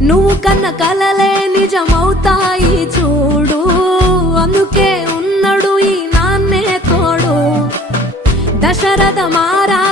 నువ్వు కన్న కలలే నిజమవుతాయి చూడు, అందుకే ఉన్నాడు ఈ నాన్నే తోడు. దశరథ మారా